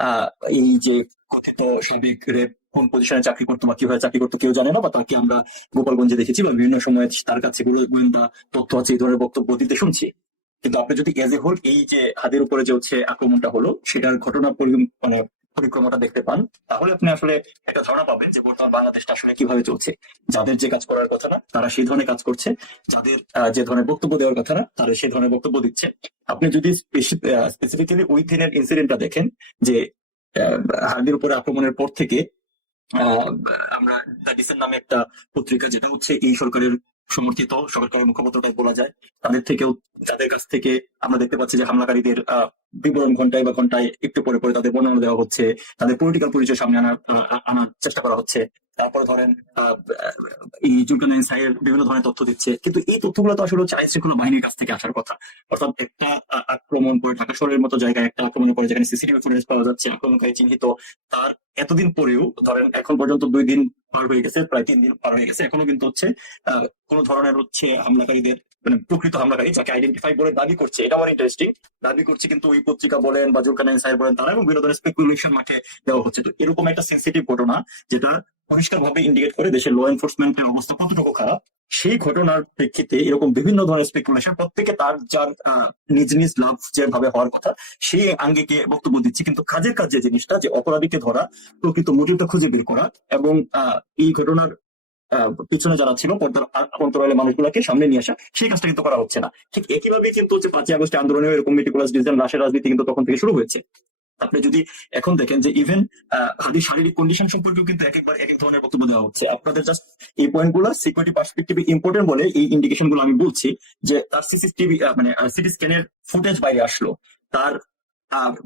আহ এই যে কথিত সাবেক রেপ কোন পজিশনে চাকরি করতো বা কিভাবে চাকরি করতো কেউ জানে না, বা তাকে আমরা গোপালগঞ্জে দেখেছি বা বিভিন্ন সময় তার কাছে গোয়েন্দা তথ্য আছে এই ধরনের বক্তব্য দিতে শুনছি। কিন্তু আপনি যদি এজ এ হোল এই যে হাদির উপরে যে হচ্ছে আক্রমণটা হলো সেটার ঘটনা মানে পরিক্রমাটা দেখতে পান, তাহলে আপনি আসলে একটা ধারণা পাবেন যে বর্তমান বাংলাদেশটা আসলে কিভাবে চলছে। যাদের যে কাজ করার কথা না তারা সেই ধরনের কাজ করছে, যাদের যে ধরনের বক্তব্য দেওয়ার কথা না তারা সেই ধরনের বক্তব্য দিচ্ছে। আপনি যদি স্পেসিফিক্যালি ওই দিনের ইনসিডেন্টটা দেখেন, যে আহ, হাদির উপরে আক্রমণের পর থেকে আহ, আমরা দ্য ডিসেন্ট নামে একটা পত্রিকা, যেটা হচ্ছে এই সরকারের সমর্থিত সরকারের মুখপাত্র টাইপ বলা যায়, তাদের থেকেও, যাদের কাছ থেকে আমরা দেখতে পাচ্ছি যে হামলাকারীদের বিবরণ ঘন্টায় বা ঘন্টায় একটু পরে পরে তাদের বর্ণনা দেওয়া হচ্ছে, তাদের পলিটিক্যাল পরিচয় সামনে আনার চেষ্টা করা হচ্ছে। তারপরে ধরেন এই জুলকানাইন সাইয়ের বিভিন্ন ধরনের তথ্য দিচ্ছে, কিন্তু এই তথ্যগুলো তো আসলে হচ্ছে আইন শৃঙ্খলা বাহিনীর কাছ থেকে আসার কথা। অর্থাৎ একটা আক্রমণ করে ঢাকা শহরের মতো জায়গায় একটা আক্রমণের পরে যেখানে সিসিটিভি ফুটেজ পাওয়া যাচ্ছে, আক্রমণকারী চিহ্নিত, তার এতদিন পরেও ধরেন এখন পর্যন্ত 2 দিন পার হয়ে গেছে, প্রায় 3 দিন পার হয়ে গেছে, এখনো কিন্তু হচ্ছে কোন ধরনের হচ্ছে হামলাকারীদের, মানে প্রকৃত হামলাকারী যাকে আইডেন্টিফাই বলে দাবি করছে, এটা আমার ইন্টারেস্টিং, দাবি করছে কিন্তু ওই পত্রিকা বলেন বা জুলকানাইন সাহেব বলেন তারা, এবং বিভিন্ন ধরনের স্পেকুলেশন মাঠে দেওয়া হচ্ছে। তো এরকম একটা সেন্সিটিভ ঘটনা, যেটা পরিষ্কার ভাবে ইন্ডিকেট করে দেশের ল এনফোর্সমেন্টের অবস্থা কতটুকু খারাপ, সেই ঘটনার প্রেক্ষিতে এরকম বিভিন্ন ধরনের স্পেকুলেশন প্রত্যেকে তার যার নিজ নিজ লাভ যেভাবে হওয়ার কথা সেই আঙ্গিকে বক্তব্য দিচ্ছে, কিন্তু কাজের কাজ যে জিনিসটা, যে অপরাধীকে ধরা, প্রকৃত মোটিভটা খুঁজে বের করা, এবং এই ঘটনার পিছনে যারা ছিল পর্দার অন্তরালে মানুষগুলোকে সামনে নিয়ে আসা, সেই কাজটা কিন্তু করা হচ্ছে না। ঠিক একইভাবে কিন্তু হচ্ছে 5ই আগস্ট আন্দোলনে এরকম মেটিকুলাস ডিজাইন রাশের রাজনীতি কিন্তু তখন থেকে শুরু হয়েছে। আপনি যদি এখন দেখেন যে ইভেন হাদির শারীরিক কন্ডিশন সম্পর্কেও কিন্তু এক একবার এক এক ধরনের বক্তব্য দেওয়া হচ্ছে। আপনাদের জাস্ট এই পয়েন্ট গুলো সিকিউরিটি পার্সপেক্টিভে ইম্পর্টেন্ট বলে এই ইন্ডিকেশন গুলো আমি বলছি, যে তার সিসিটিভি মানে সিটি স্ক্যানের ফুটেজ বাইরে আসলো, তার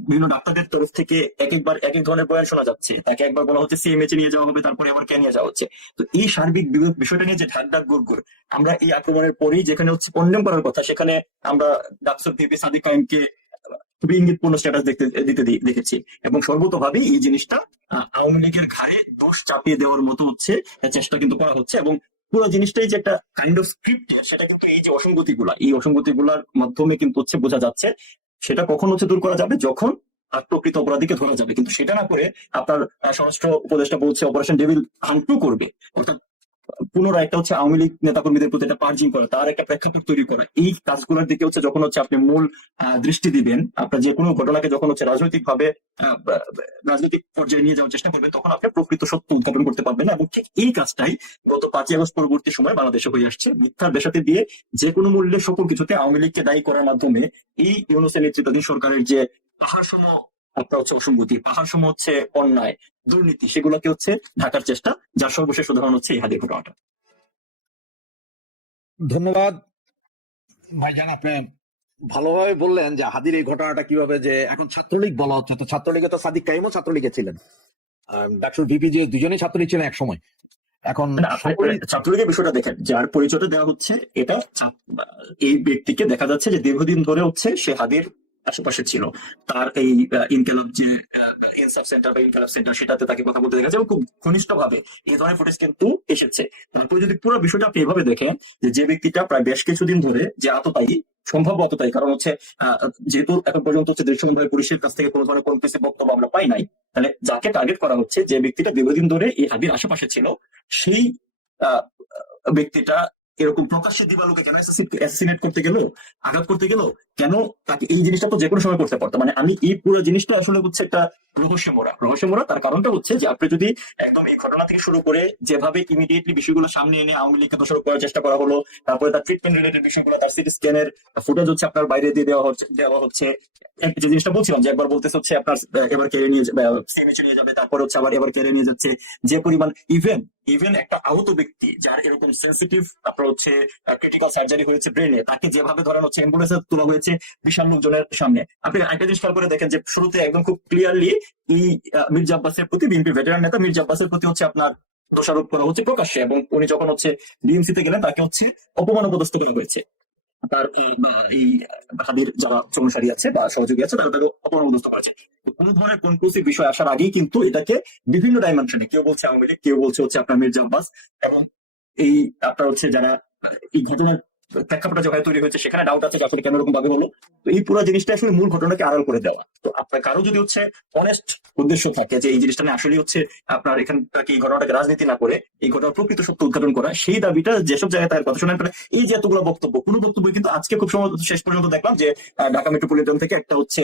বিভিন্ন ডাক্তারদের তরফ থেকে এক একবার এক এক ধরনের বয়ান শোনা যাচ্ছে, তাকে একবার বলা হচ্ছে সিএমএইচ নিয়ে যাওয়া হবে, তারপরে আবার কে নিয়ে যাওয়া হচ্ছে। তো এই সার্বিক বিষয়টা নিয়ে যে ঢাক ঢাক গুড়, আমরা এই আক্রমণের পরেই যেখানে হচ্ছে কন্ডেম করার কথা, সেখানে আমরা ডাক্তার ভিপি সাদিক কায়েমকে খুবই ইঙ্গিতপূর্ণ স্ট্যাটাস দিতে দেখেছি। এবং সর্বতভাবে এই জিনিসটা আওয়ামী লীগের ঘাড়ে দোষ চাপিয়ে দেওয়ার মতো হচ্ছে চেষ্টা কিন্তু করা হচ্ছে। এবং পুরো জিনিসটাই যে একটা কাইন্ড অফ স্ক্রিপ্ট, সেটা কিন্তু এই যে এই অসঙ্গতি গুলার মাধ্যমে কিন্তু হচ্ছে বোঝা যাচ্ছে। সেটা কখন হচ্ছে দূর করা যাবে, যখন প্রকৃত অপরাধীকে ধরা যাবে, কিন্তু সেটা না করে আপনার স্বরাষ্ট্র উপদেষ্টা বলছে অপারেশন ডেভিল হান্টু করবে, অর্থাৎ পুনরায় একটা হচ্ছে আওয়ামী লীগ নেতাকর্মীদের প্রতি একটা পার্জিং করা, তার একটা প্রেক্ষাপট তৈরি করা, এই কাজগুলোর দিকে হচ্ছে যখন হচ্ছে আপনি মূল দৃষ্টি দিবেন, আপনার যে কোনো ঘটনাকে যখন হচ্ছে রাজনৈতিক ভাবে রাজনৈতিক পর্যায়ে নিয়ে যাওয়ার চেষ্টা করবেন, তখন আপনি প্রকৃত সত্য উদ্ঘাটন করতে পারবেন না। এবং ঠিক এই কাজটাই গত 5ই আগস্ট পরবর্তী সময় বাংলাদেশে হয়ে আসছে, মিথ্যার বেসাতে দিয়ে যে কোনো মূল্যে সকল কিছুতে আওয়ামী লীগকে দায়ী করার মাধ্যমে এই ইউনূসের নেতৃত্বাধীন সরকারের যে পাহাড় সম আপনার হচ্ছে অসঙ্গতি, পাহাড় সম হচ্ছে অন্যায়, দুর্নীতি, সেগুলোকে হচ্ছে ঢাকার চেষ্টা, যার সর্বশেষ উদাহরণ হচ্ছে এই হাদির ঘটনাটা। ধন্যবাদ ভাইজান, আপনি ভালোভাবে বললেন যে হাদির এই ঘটনাটা কিভাবে, যে এখন ছাত্রলীগ বলা হচ্ছে, তো ছাত্রলীগে তো সাদিক কাইমও ছাত্রলীগে ছিলেন, ডাক্তার ভিপি যে দুজনেই ছাত্রলীগ ছিলেন এক সময়। এখন ছাত্রলীগের বিষয়টা দেখেন, যার পরিচয়টা দেওয়া হচ্ছে, এটা এই ব্যক্তিকে দেখা যাচ্ছে যে দীর্ঘদিন ধরে হচ্ছে সে হাদির আশেপাশে ছিল, তার এই ইনকেলাব যে ইনসাফ সেন্টার বা ইনকেলাব সেন্টার, সেটাতে তাকে কথা বলতে দেখা যায় এবং খুব ঘনিষ্ঠ ভাবে এই ধরনের ফুটেজ কিন্তু এসেছে। তারপরে যদি পুরো বিষয়টা আপনি এভাবে দেখেন, যে ব্যক্তিটা প্রায় বেশ কিছুদিন ধরে যে আততায়ী, সম্ভাব্য আততায়ী, কারণ হচ্ছে যেহেতু এখন পর্যন্ত হচ্ছে দৃশ্যমানভাবে পুলিশের কাছ থেকে কোনো ধরনের কনক্লুসিভ বক্তব্য আমরা পাই নাই, তাহলে যাকে টার্গেট করা হচ্ছে, যে ব্যক্তিটা দীর্ঘদিন ধরে এই হাদির আশেপাশে ছিল, সেই আহ, ব্যক্তিটা এরকম প্রকাশ্যে দিবালোকে কেন অ্যাসাসিনেট করতে গেল, আঘাত করতে গেল কেন, তাকে এই জিনিসটা তো যে কোনো সময় করতে পারতো। মানে আমি এই পুরো জিনিসটা আসলে হচ্ছে একটা রহস্যমোড়া। তার কারণটা হচ্ছে যে আপনি যদি একদম এই ঘটনা থেকে শুরু করে যেভাবে ইমিডিয়েটলি বিষয়গুলো সামনে এনে আওয়ামী লীগকে দোষারোপ করার চেষ্টা করা হলো, তারপরে তার ট্রিটমেন্ট রিলেটেড বিষয়গুলো, তার সিটি স্ক্যানের ফুটেজ হচ্ছে আপনার বাইরে দিয়ে দেওয়া হচ্ছে যে জিনিসটা বলছিলাম, যে একবার বলতেছে হচ্ছে আপনার এবার কেড়ে নিয়ে নিয়ে যাবে, তারপরে হচ্ছে আবার এবার কেড়ে নিয়ে যাচ্ছে, যে পরিমাণ ইভেন একটা আহত ব্যক্তি যার এরকম সেন্সিটিভ আপনার হচ্ছে ক্রিটিক্যাল সার্জারি হয়েছে ব্রেনে, তাকে যেভাবে ধরানো হচ্ছে অ্যাম্বুলেন্সে তোলা হয়েছে বিশাল লোকজনের সামনে। আপনি একটা জিনিস খেয়াল করে দেখেন যে শুরুতে একদম খুব ক্লিয়ারলি এই মির্জা আব্বাসের প্রতি, বিএনপি ভেটেরান নেতা মির্জা আব্বাসের প্রতি হচ্ছে আপনার দোষারোপ করা হচ্ছে প্রকাশ্যে, এবং উনি যখন হচ্ছে ডিএমসিতে গেলেন তাকে হচ্ছে অপমান অপদস্থ করা হয়েছে। তার এই হাদির যারা অনুসারী আছে বা সহযোগী আছে তারা তাকে অপমানগ্রস্ত করেছে। তো কোনো ধরনের কনক্লুসিভ বিষয় আসার আগেই কিন্তু এটাকে বিভিন্ন ডাইমেনশনে, কেউ বলছে আওয়ামী লীগ, কেউ বলছে হচ্ছে আপনার মির্জা আব্বাস, এবং এই আপনার হচ্ছে যারা এই ঘটনার প্রেক্ষাপটটা যেভাবে তৈরি হয়েছে সেখানে ডাউট আছে যে আসলে কেন এরকম ভাবে হলো। তো এই পুরো জিনিসটা আসলে মূল ঘটনাকে আড়াল করে দেওয়া। তো আপনার কারো যদি হচ্ছে অনেস্ট উদ্দেশ্য থাকে যে এই জিনিসটা নিয়ে আসলে হচ্ছে আপনার এখানটাকে এই ঘটনাটাকে রাজনীতি না করে এই ঘটনার প্রকৃত সত্য উদ্ঘাটন করা, সেই দাবিটা যেসব জায়গায় তার কথা শোনেন, এই যে এতগুলো বক্তব্য, কোনো বক্তব্য কিন্তু আজকে খুব সম্ভবত শেষ পর্যন্ত দেখলাম যে ঢাকা মেট্রোপলিটন থেকে একটা হচ্ছে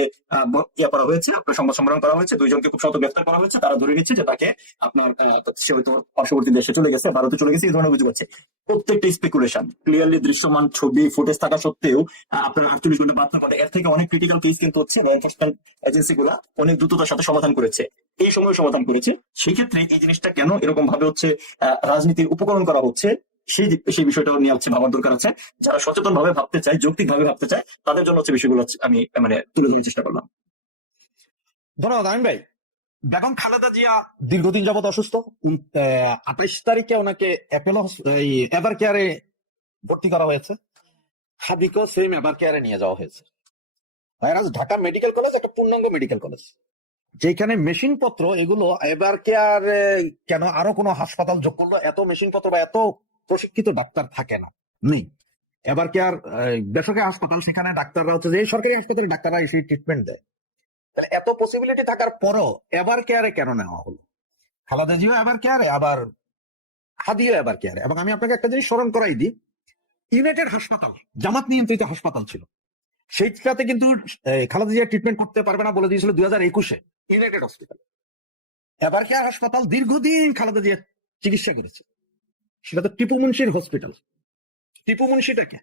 ইয়ে করা হয়েছে, আপনার সংবাদ সম্মেলন করা হয়েছে, দুইজনকে খুব সম্ভবত গ্রেফতার করা হয়েছে, তারা ধরে নিচ্ছে যে তাকে আপনার সে হয়তো পার্শ্ববর্তী দেশে চলে গেছে, ভারতে চলে গেছে, এই ধরনের অভিযোগ আছে। প্রত্যেকটা স্পেকুলেশন, ক্লিয়ারলি দৃশ্যমান ছবি ফুটেজ থাকা সত্ত্বেও আপনার 48 ঘন্টা 72 ঘন্টা এর থেকে অনেক ক্রিটিক্যাল কেস কিন্তু হচ্ছে ল এনফোর্সমেন্ট এজেন্সি গুলা অনেক দ্রুততার সাথে সমাধান করেছে, এই সময় সমাধান করেছে। সেই ক্ষেত্রে এই জিনিসটা কেন এরকম ভাবে হচ্ছে রাজনীতির উপকরণ করা হচ্ছে, সেই বিষয়টা নিয়ে হচ্ছে ভাবার দরকার আছে। যারা সচেতন ভাবে ভাবতে চায়, যৌক্তিক ভাবে ভাবতে চায়, তাদের জন্য হচ্ছে বিষয়গুলো আমি মানে তুলে ধরার চেষ্টা করলাম। ধন্যবাদ আমিন ভাই। বেগম খালেদা জিয়া দীর্ঘদিন যাবত অসুস্থ। 28 তারিখে ওনাকে এভার কেয়ারে ভর্তি করা হয়েছে। হাদিকেও সেম এভার কেয়ারে নিয়ে যাওয়া হয়েছে। ভাইরাস ঢাকা মেডিকেল কলেজ একটা পূর্ণাঙ্গ মেডিকেল কলেজ, যেখানে মেশিন পত্র এগুলো এভার কেয়ারে কেন আরো কোনো হাসপাতাল যোগ করলো, এত মেশিন পত্র বা এত প্রশিক্ষিত ডাক্তার থাকে না, নেই। এভার কেয়ার বেসরকারি হাসপাতাল, সেখানে ডাক্তাররা হচ্ছে যে সরকারি হাসপাতালে ডাক্তাররা এসে ট্রিটমেন্ট দেয়। তাহলে এত পসিবিলিটি থাকার পরও এভার কেয়ারে কেন নেওয়া হলো? খালেদা জিও এভার কেয়ারে, আবার হাদিও এভার কেয়ারে। এবং আমি আপনাকে একটা জিনিস স্মরণ করাই দিই, ইউনাইটেড হাসপাতাল জামাত নিয়ন্ত্রিত হাসপাতাল ছিল, সেইটাতে কিন্তু খালেদা জিয়া ট্রিটমেন্ট করতে পারবে না বলে দিয়েছিল 2021-এ ইউনাইটেড হসপিটাল। এভার কেয়ার হাসপাতাল দীর্ঘদিন খালেদা জিয়া চিকিৎসা করেছে, সেটা তো টিপু মুন্সির হসপিটাল। টিপু মুন্সিটাকে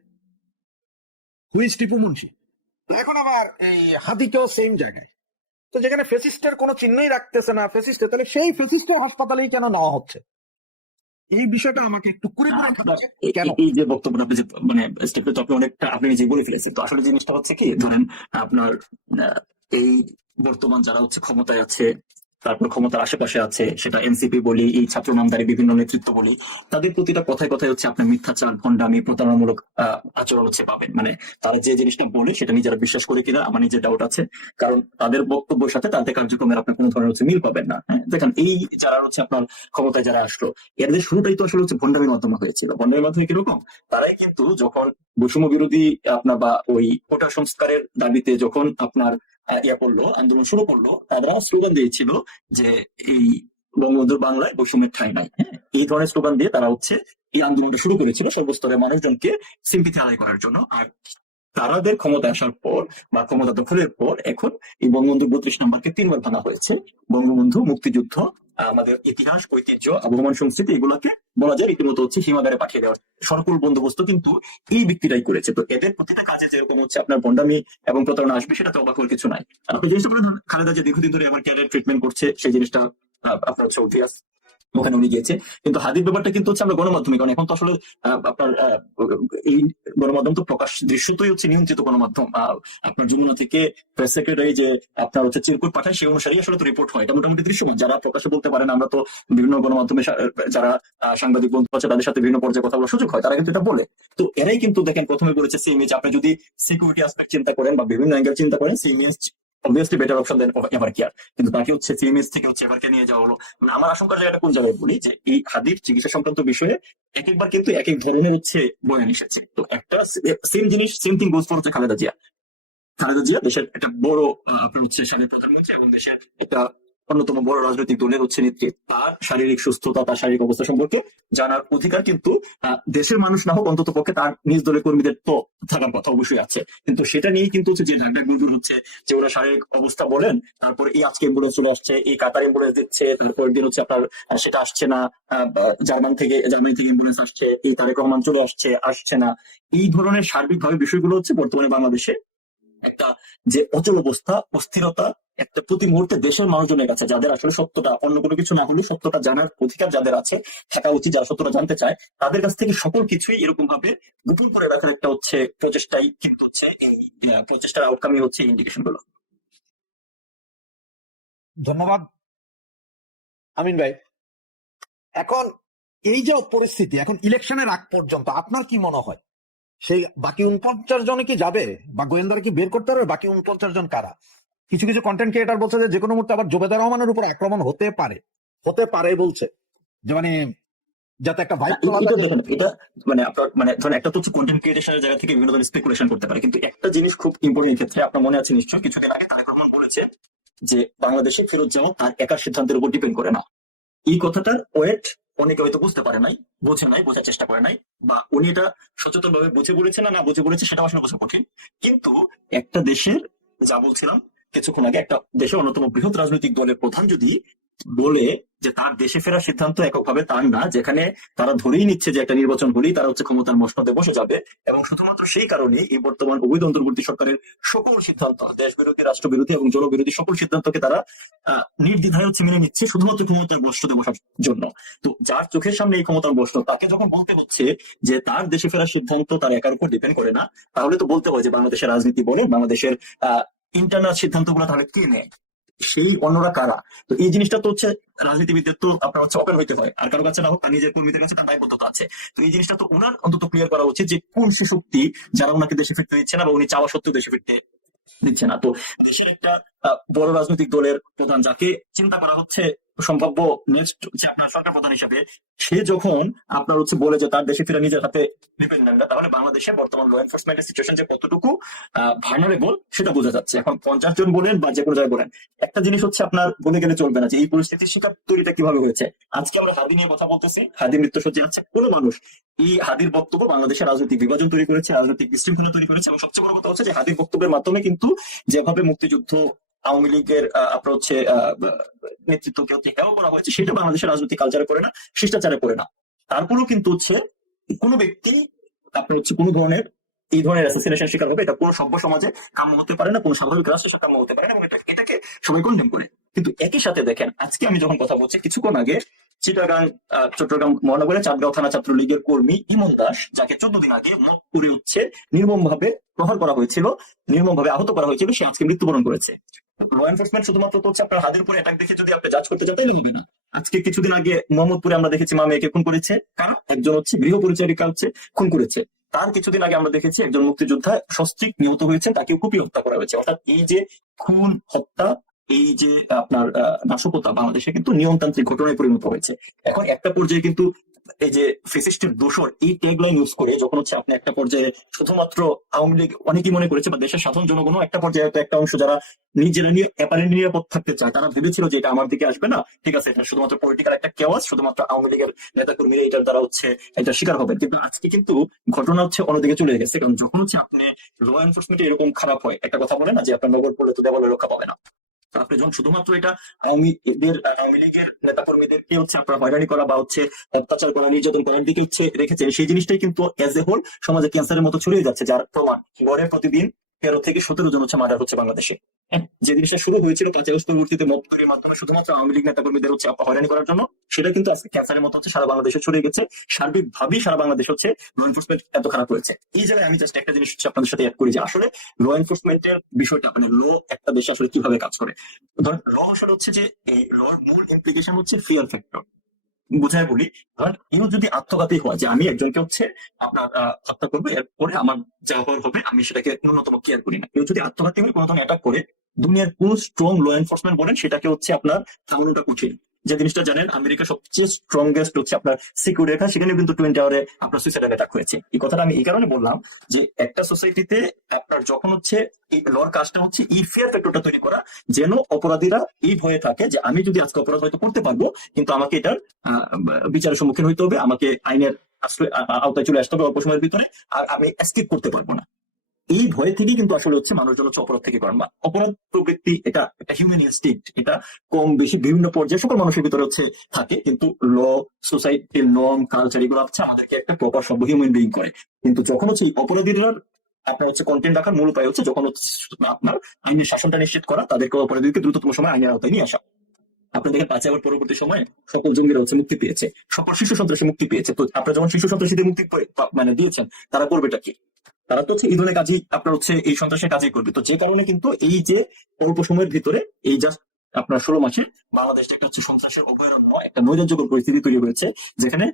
হুইজ টিপু মুন্সি। তো এখন আবার এই হাদিকেও সেম জায়গায়। তো যেখানে ফেসিস্টের কোনো চিহ্নই রাখতেছে না ফেসিস্টের, তাহলে সেই ফেসিস্টের হাসপাতালেই কেন নেওয়া হচ্ছে? এই বিষয়টা আমাকে একটু কুড়ি খাচ্ছে কেন। এই যে বক্তব্যটা আপনি যে মানে স্টেপে তো আপনি অনেকটা আপনি নিজে বলে ফেলেছেন। তো আসলে জিনিসটা হচ্ছে কি, ধরেন আপনার এই বর্তমান যারা হচ্ছে ক্ষমতায় আছে, তারপর ক্ষমতার আশেপাশে আছে, সেটা এনসিপি বলি, এই ছাত্র নামধারী বিভিন্ন নেতৃত্ব বলি, তাদের প্রতিটা কথায় কথায় হচ্ছে আপনার মিথ্যাচার, ভণ্ডামি, প্রতারণামূলক আচরণ হচ্ছে পাবেন। মানে তারা যে জিনিসটা বলে সেটা নিজেরা বিশ্বাস করে কিনা আমার নিজের ডাউট আছে, কারণ তাদের বক্তব্যের সাথে তাদের কার্যক্রমের আপনার কোনো ধরনের হচ্ছে মিল পাবেন না। হ্যাঁ, দেখেন এই যারা হচ্ছে আপনার ক্ষমতায় যারা আসলো, এদের শুরুটাই তো আসলে হচ্ছে ভণ্ডামির মাধ্যমে হয়েছিল। ভণ্ডামির মাধ্যমে কিরকম, তারাই কিন্তু যখন বৈষম্য বিরোধী আপনার বা ওই কোটা সংস্কারের দাবিতে যখন আপনার ইয়া করলো, আন্দোলন শুরু করলো, তারা স্লোগান দিয়েছিল যে এই বঙ্গবন্ধুর বাংলায় বৈষম্যের ঠাঁই নাই। হ্যাঁ, এই ধরনের স্লোগান দিয়ে তারা হচ্ছে এই আন্দোলনটা শুরু করেছিল সর্বস্তরের মানুষজনকে সিম্পিথি আদায় করার জন্য। আর তারাদের ক্ষমতা আসার পর বা ক্ষমতা দখলের পর এখন এই বঙ্গবন্ধু 32 নম্বরকে 3বার ভাঙা হয়েছে। বঙ্গবন্ধু, মুক্তিযুদ্ধ, আমাদের ইতিহাস, ঐতিহ্য, আবহমান সংস্কৃতি, এগুলোকে বলা যায় রীতিমতো হচ্ছে হিমাগারে পাঠিয়ে দেওয়ার সকল বন্দোবস্ত কিন্তু এই ব্যক্তিরাই করেছে। তো এদের প্রতিটা কাজে যেরকম হচ্ছে আপনার ভণ্ডামি এবং প্রতারণা আসবে, সেটাতে অবাক হওয়ার কিছু নাই। আর আপনি জিনিসটা বলেন, খালেদা যে দীর্ঘদিন ধরে আমার ক্যারিয়ার ট্রিটমেন্ট করছে, সেই জিনিসটা আপনার হচ্ছে obvious, ওখানে উনি গিয়েছে। কিন্তু হাদির ব্যাপারটা কিন্তু হচ্ছে আমরা গণমাধ্যমে, কারণ এখন তো আসলে আপনার এই গণমাধ্যম তো প্রকাশ দৃশ্যতই হচ্ছে নিয়ন্ত্রিত গণমাধ্যম। আপনার যমুনা থেকে প্রেস সেক্রেটারি যে আপনার হচ্ছে চিরকুট পাঠায়, সেই অনুসারেই আসলে তো রিপোর্ট হয়। এটা মোটামুটি দৃশ্যমান। যারা প্রকাশে বলতে পারেন, আমরা তো বিভিন্ন গণমাধ্যমে যারা সাংবাদিক বন্ধু আছে তাদের সাথে বিভিন্ন পর্যায়ে কথা বলার সুযোগ হয়, তারা কিন্তু এটা বলে। তো এরাই কিন্তু দেখেন প্রথমে বলেছে সেই ইমেজ, আপনি যদি সিকিউরিটি অ্যাসপেক্ট চিন্তা করেন বা বিভিন্ন অ্যাঙ্গেল চিন্তা করেন, সেই ইমেজ অবভিয়াসলি বেটার অপশন দেন এভার কেয়ার। কিন্তু তাকে হচ্ছে সিএমএস থেকে হচ্ছে এভার কেয়ার নিয়ে যাওয়া হলো। মানে আমার আশঙ্কার জায়গাটা কোন জায়গায় বলি, যে এই হাদির চিকিৎসা সংক্রান্ত বিষয়ে এক একবার কিন্তু এক এক ধরনের হচ্ছে বয়ান এসেছে। তো একটা সেম জিনিস, সেম থিং গোজ ফর হচ্ছে খালেদা জিয়া। খালেদা জিয়া দেশের একটা বড় আপনার হচ্ছে সাবেক প্রধানমন্ত্রী এবং দেশের একটা অন্যতম বড় রাজনৈতিক দলের হচ্ছে নেত্রী। তার শারীরিক সুস্থতা, তার শারীরিক অবস্থা সম্পর্কে জানার অধিকার কিন্তু দেশের মানুষ না হোক, অন্তত পক্ষে তার নিজ দলের কর্মীদের তো থাকার কথা অবশ্যই আছে। কিন্তু সেটা নিয়েই কিন্তু হচ্ছে যে ঢাকা গুজুর হচ্ছে যে ওরা শারীরিক অবস্থা বলেন, তারপরে এই আজকে অ্যাম্বুলেন্স চলে আসছে, এই কাতার অ্যাম্বুলেন্স দিচ্ছে, তারপরের দিন হচ্ছে আপনার সেটা আসছে না, জার্মানি থেকে অ্যাম্বুলেন্স আসছে, এই তারেক রহমান চলে আসছে না। এই ধরনের সার্বিকভাবে বিষয়গুলো হচ্ছে বর্তমানে বাংলাদেশে একটা যে অচল অবস্থা, অস্থিরতা, একটা প্রতি মুহূর্তে দেশের মানুষজনের কাছে যাদের আসলে সত্যটা, অন্য কোনো কিছু না হলে সত্যটা জানার অধিকার যাদের আছে, থাকা উচিত, যারা সত্যটা জানতে চায়, তাদের কাছ থেকে সকল কিছুই এরকম ভাবে গোপন করে রাখার একটা হচ্ছে প্রচেষ্টাই কিন্তু হচ্ছে এই প্রচেষ্টার আউটকামই হচ্ছে ইন্ডিকেশন গুলো। ধন্যবাদ আমিন ভাই। এখন এই যে পরিস্থিতি, এখন ইলেকশনের আগ পর্যন্ত আপনার কি মনে হয় সেই বাকি 49 জনে কি যাবে, বা গোয়েন্দারা কি বের করতে পারবে বাকি 49 জন কারা? কিছু কিছু কন্টেন্ট ক্রিয়েটার বলছে যে কোনো মুহূর্তে আবার জোবেদা রহমানের উপর আক্রমণ হতে পারে বলছে, যে মানে যাতে একটা ভাইব এটা এটা দেখেন, এটা মানে আপনার মানে ধরেন একটা তো হচ্ছে কন্টেন্ট ক্রিয়েশনের জায়গা থেকে বিভিন্ন ধরনের স্পেকুলেশন করতে পারে, কিন্তু একটা জিনিস খুব ইম্পর্টেন্ট ক্ষেত্রে আপনার মনে আছে নিশ্চয়, কিছুদিন আগে তারেক রহমান বলেছে যে বাংলাদেশে ফেরত যাওয়া তার একার সিদ্ধান্তের উপর ডিপেন্ড করে না। এই কথাটার ওয়েট অনেকে হয়তো বুঝতে পারে নাই, বোঝে নাই, বোঝার চেষ্টা করে নাই, বা উনি এটা সচেতন ভাবে বুঝে বলেছে না না বুঝে বলেছে সেটা আসলে বোঝা কঠিন। কিন্তু একটা দেশের, যা বলছিলাম কিছুক্ষণ আগে, একটা দেশের অন্যতম বৃহৎ রাজনৈতিক দলের প্রধান যদি বলে যে তার দেশে ফেরার সিদ্ধান্ত এককভাবে তার না, যেখানে তারা ধরেই নিচ্ছে যে একটা নির্বাচন হলেই তারা হচ্ছে ক্ষমতার মসনদে বসে যাবে, এবং শুধুমাত্র সেই কারণে এই বর্তমান অবৈধ অন্তর্বর্তী সরকারের সকল সিদ্ধান্ত, দেশ বিরোধী, রাষ্ট্র বিরোধী এবং জনবিরোধী সকল সিদ্ধান্তকে তারা নির্দ্বিধায় হচ্ছে মেনে নিচ্ছে শুধুমাত্র ক্ষমতার মসনদে বসার জন্য। তো যার চোখের সামনে এই ক্ষমতার মসনদ, তাকে যখন বলতে হচ্ছে যে তার দেশে ফেরার সিদ্ধান্ত তার একার উপর ডিপেন্ড করে না, তাহলে তো বলতে হয় যে বাংলাদেশের রাজনীতি বলে বাংলাদেশের ইন্টারনাল সিদ্ধান্তগুলো তাহলে কে নেয়, সেই অন্যরা কারা। তো এই জিনিসটা তো হচ্ছে রাজনীতিবিদদের তো আপনার হচ্ছে ওপেন হইতে হয়, আর কারো কাছে না হোক, নিজের কর্মীদের কাছে তার দায়বদ্ধতা আছে। তো এই জিনিসটা তো ওনার অন্তত ক্লিয়ার করা উচিত যে কোন সে শক্তি যারা ওনাকে দেশে ফিরতে দিচ্ছে না, বা উনি চাওয়া সত্ত্বেও দেশে ফিরতে দিচ্ছে না। তো দেশের একটা বড় রাজনৈতিক দলের প্রধান, যাকে চিন্তা করা হচ্ছে সম্ভাব্য নেক্সট যে আপনার সরকার প্রধান হিসেবে, সে যখন আপনার হচ্ছে বলে যে তার দেশে ফিরে নিজের হাতে ডিপেন্ডেন্ট না, তাহলে বাংলাদেশের বর্তমান ল এনফোর্সমেন্টের সিচুয়েশন যে কতটুকু ভার্নারেবল সেটা বোঝা যাচ্ছে। এখন 50 জন বলেন বা যে কোনো জায়গায় বলেন, একটা জিনিস হচ্ছে আপনার বলে গেলে চলবে না যে এই পরিস্থিতির শিকার তৈরিটা কিভাবে হয়েছে। আজকে আমরা হাদি নিয়ে কথা বলতেছি, হাদি মৃত্যুসজ্জায় আছে, কোনো মানুষ এই হাদির বক্তব্য বাংলাদেশের রাজনৈতিক বিভাজন তৈরি করেছে, রাজনৈতিক বিশৃঙ্খলা তৈরি করেছে, এবং সবচেয়ে বড় কথা হচ্ছে যে হাদির বক্তব্যের মাধ্যমে কিন্তু যেভাবে মুক্তিযুদ্ধ, আওয়ামী লীগের আপনার হচ্ছে নেতৃত্বকে হচ্ছে হেয় করা হয়েছে, সেটা বাংলাদেশের রাজনৈতিক কালচারে পড়ে না, শিষ্টাচারে পড়ে না। তারপরেও কিন্তু হচ্ছে কোনো ব্যক্তি আপনার হচ্ছে কোনো ধরনের এই ধরনের অ্যাসাসিনেশন শিকার হবে, এটা কোনো সভ্য সমাজে কাম্য হতে পারে না, কোনো স্বাভাবিক রাষ্ট্রের কাম্য হতে পারে না, এবং এটাকে সবাই কন্ডেম করে। কিন্তু একই সাথে দেখেন, আজকে আমি যখন কথা বলছি, কিছুক্ষণ আগে চিটাগাং চট্টগ্রাম মহানগরে চাঁদগাঁও থানা ছাত্রলীগের কর্মী ইমন দাস, যাকে 14 দিন আগে মতপুরে হচ্ছে নির্মমভাবে প্রহার করা হয়েছিল, নির্মমভাবে আহত করা হয়েছিল, সে আজকে মৃত্যুবরণ করেছে। ল এনফোর্সমেন্ট শুধুমাত্র তো হচ্ছে আপনার হাতের উপরে অ্যাটাক দেখে যদি আপনি জাজ করতে চান তাহলে হবে না। আজকে কিছুদিন আগে মোহাম্মদপুরে আমরা দেখেছি মা মেয়েকে খুন করেছে, কারণ একজন হচ্ছে গৃহ পরিচারিকা হচ্ছে খুন করেছে। তার কিছুদিন আগে আমরা দেখেছি একজন মুক্তিযোদ্ধা সস্ত্রীক নিহত হয়েছেন, তাকেও কুপিয়ে হত্যা করা হয়েছে। অর্থাৎ এই যে খুন, হত্যা, এই যে আপনার নাশকতা বাংলাদেশে কিন্তু নিয়মতান্ত্রিক ঘটনায় পরিণত হয়েছে। এখন একটা পর্যায়ে কিন্তু এই যে ফেসিস্টের দোষর এই ট্যাগলাইন ইউজ করে যখন হচ্ছে আপনি একটা পর্যায়ে শুধুমাত্র আওয়ামী লীগ, অনেকেই মনে করেছে বা দেশের সাধারণ জনগণও একটা পর্যায়ে হয়তো একটা অংশ যারা নিজেরা নিয়ে অ্যাপারেন্টলি নিরাপদ থাকতে চায়, তারা ভেবেছিল যে এটা আমার দিকে আসবে না, ঠিক আছে, এটা শুধুমাত্র পলিটিক্যাল একটা কেওয়াস, শুধুমাত্র আওয়ামী লীগের নেতাকর্মীরা এটার দ্বারা হচ্ছে এটা শিকার হবেন। কিন্তু আজকে কিন্তু ঘটনা হচ্ছে অন্যদিকে চলে গেছে, কারণ যখন হচ্ছে আপনি ল এনফোর্সমেন্ট এরকম খারাপ হয়, একটা কথা বলে না যে আপনার নগর পড়লে তো দেওয়ালে রক্ষা পাবে না। তো আপনি যখন শুধুমাত্র এটা আওয়ামী লীগের নেতা কর্মীদেরকে হচ্ছে আপনার হয়রানি করা বা হচ্ছে অত্যাচার করা, নির্যাতন করার দিকে ইচ্ছে রেখেছেন, সেই জিনিসটাই কিন্তু এজ এ হোল সমাজে ক্যান্সারের মতো ছড়িয়ে যাচ্ছে, যার প্রমাণ গড়ে প্রতিদিন 13 থেকে 17 জন হচ্ছে মার্ডার হচ্ছে বাংলাদেশে। হ্যাঁ, যে জিনিসটা শুরু হয়েছিল 5 আগস্ট পরবর্তীতে মব তৈরির মাধ্যমে শুধুমাত্র আওয়ামী লীগ নেতা কর্মীদের হচ্ছে হয়রানি করার জন্য, সেটা কিন্তু আজকে ক্যান্সারের মতো হচ্ছে সারা বাংলাদেশে ছড়িয়ে গেছে। সার্বিকভাবেই সারা বাংলাদেশ হচ্ছে ল এনফোর্সমেন্ট এত খারাপ হয়েছে। এই জায়গায় আমি জাস্ট একটা জিনিস হচ্ছে আপনাদের সাথে অ্যাড করি যে আসলে ল এনফোর্সমেন্টের বিষয়টা, মানে ল একটা দেশে আসলে কিভাবে কাজ করে। ধরেন ল আসলে হচ্ছে যে এই লর মূল ইমপ্লিকেশন হচ্ছে ফিয়ার ফ্যাক্টর। বুঝায় বলি, ধরেন কেউ যদি আত্মঘাতী হয় যে আমি একজনকে হচ্ছে আপনার হত্যা করবো, এরপরে আমার যা হওয়ার হবে আমি সেটাকে ন্যূনতম কেয়ার করি না, কেউ যদি আত্মঘাতী হয়ে কোনো ধরনের অ্যাটাক করে, দুনিয়ার কোন স্ট্রং ল এনফোর্সমেন্ট বলেন সেটাকে হচ্ছে আপনার থামানোটা কঠিন। যে জিনিসটা জানেন, আমেরিকা সবচেয়ে স্ট্রংগেস্ট হচ্ছে আপনার সিকিউরিটি রেখা, সেখানে কিন্তু 20 আওয়ারে আপনার সুইসাইড অ্যাটাক হয়েছে। এই কথাটা আমি এই কারণে বললাম যে একটা সোসাইটিতে আপনার যখন হচ্ছে এই লর কাজটা হচ্ছে এই ফিয়ার ফ্যাক্টরটা তৈরি করা, যেন অপরাধীরা এই ভয়ে থাকে যে আমি যদি আজকে অপরাধ হয়তো করতে পারবো, কিন্তু আমাকে এটার বিচারের সম্মুখীন হইতে হবে, আমাকে আইনের আওতায় চলে আসতে হবে অল্প সময়ের ভিতরে, আর আমি এস্কেপ করতে পারবো না। এই ভয় থেকেই কিন্তু আসলে হচ্ছে মানুষজন হচ্ছে অপরাধ থেকে করেন, বা অপরাধ প্রবৃত্তি এটা একটা হিউম্যান ইনস্টিংক্ট, এটা কম বেশি বিভিন্ন পর্যায়ে সকল মানুষের ভিতরে হচ্ছে থাকে। কিন্তু ল, সোসাইটির নর্ম, কালচার এগুলো হচ্ছে আমাদেরকে একটা প্রপার সভ্য হিউম্যান বিং করে। কিন্তু যখন হচ্ছে এই অপরাধীরা আপনার হচ্ছে কন্টেন্ট রাখার মূল উপায় হচ্ছে যখন হচ্ছে আপনার আইনের শাসনটা নিশ্চিত করা, তাদেরকে অপরাধীকে দ্রুততম সময় আইনের আওতায় নিয়ে আসা। আপনি দেখেন 5 আগস্ট পরবর্তী সময়ে সকল জঙ্গিরা হচ্ছে মুক্তি পেয়েছে, সকল শিশু সন্ত্রাসী মুক্তি পেয়েছে। তো আপনারা যখন শিশু সন্ত্রাসীদের মুক্তি মানে দিয়েছেন, তারা করবেটা কি? তারা তো হচ্ছে এই ধরনের কাজই আপনার হচ্ছে এই সন্ত্রাসের কাজই করবে। তো যে কারণে কিন্তু এই যে অল্প সময়ের ভিতরে এই জাস্ট আপনার 16 মাসে বাংলাদেশটা একটা হচ্ছে সন্ত্রাসের অভয়ারণ্য, একটা নৈরাজ্যকর পরিস্থিতি তৈরি হয়েছে, যেখানে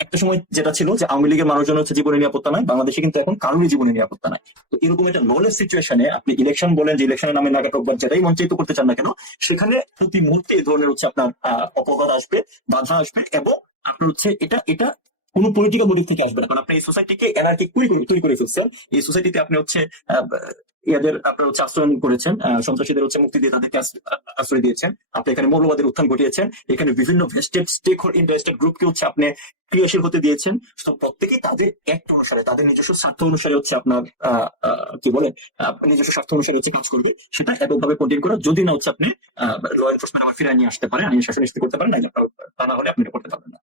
একটা সময় যেটা ছিল যে আওয়ামী লীগের মানুষজন হচ্ছে জীবনের নিরাপত্তা নাই, বাংলাদেশে কিন্তু এখন কারোরই জীবনের নিরাপত্তা নাই। তো এরকম একটা ললেস সিচুয়েশনে আপনি ইলেকশন বলেন, যে ইলেকশনের নামে নাটক বা যেটাই মঞ্চায়িত করতে চান না কেন, সেখানে প্রতি মুহূর্তে এই ধরনের হচ্ছে আপনার অপবাদ আসবে, বাধা আসবে, এবং আপনার হচ্ছে এটা এটা কোনো পলিটিক্যাল মোটিভ থেকে আসবে না, কারণ আপনি এই সোসাইটিকে এনার্কি তৈরি করে ফেলছেন। এই সোসাইটিতে আপনি হচ্ছে আহ, ইয়াদের আপনার হচ্ছে আশ্রয়ণ করেছেন, সন্ত্রাসীদের হচ্ছে মুক্তি দিয়ে তাদেরকে আশ্রয় দিয়েছেন। আপনি এখানে মৌলবাদের উত্থান ঘটিয়েছেন, এখানে বিভিন্ন ভেস্টেড স্টেক ইন্টারেস্টেড গ্রুপকে হচ্ছে আপনি ক্রিয়াশীল হতে দিয়েছেন। তো প্রত্যেকেই তাদের অ্যাক্ট অনুসারে, তাদের নিজস্ব স্বার্থ অনুসারে হচ্ছে আপনার কি বলে নিজস্ব স্বার্থ অনুসারে হচ্ছে কাজ করবে। সেটা এককভাবে কন্টিনিউ করা, যদি না হচ্ছে আপনি ল এনফোর্সমেন্ট আবার ফিরিয়ে নিয়ে আসতে পারেন, আইন শাসন নিশ্চিত করতে পারেন, তা না হলে আপনি এটা করতে পারবেন না।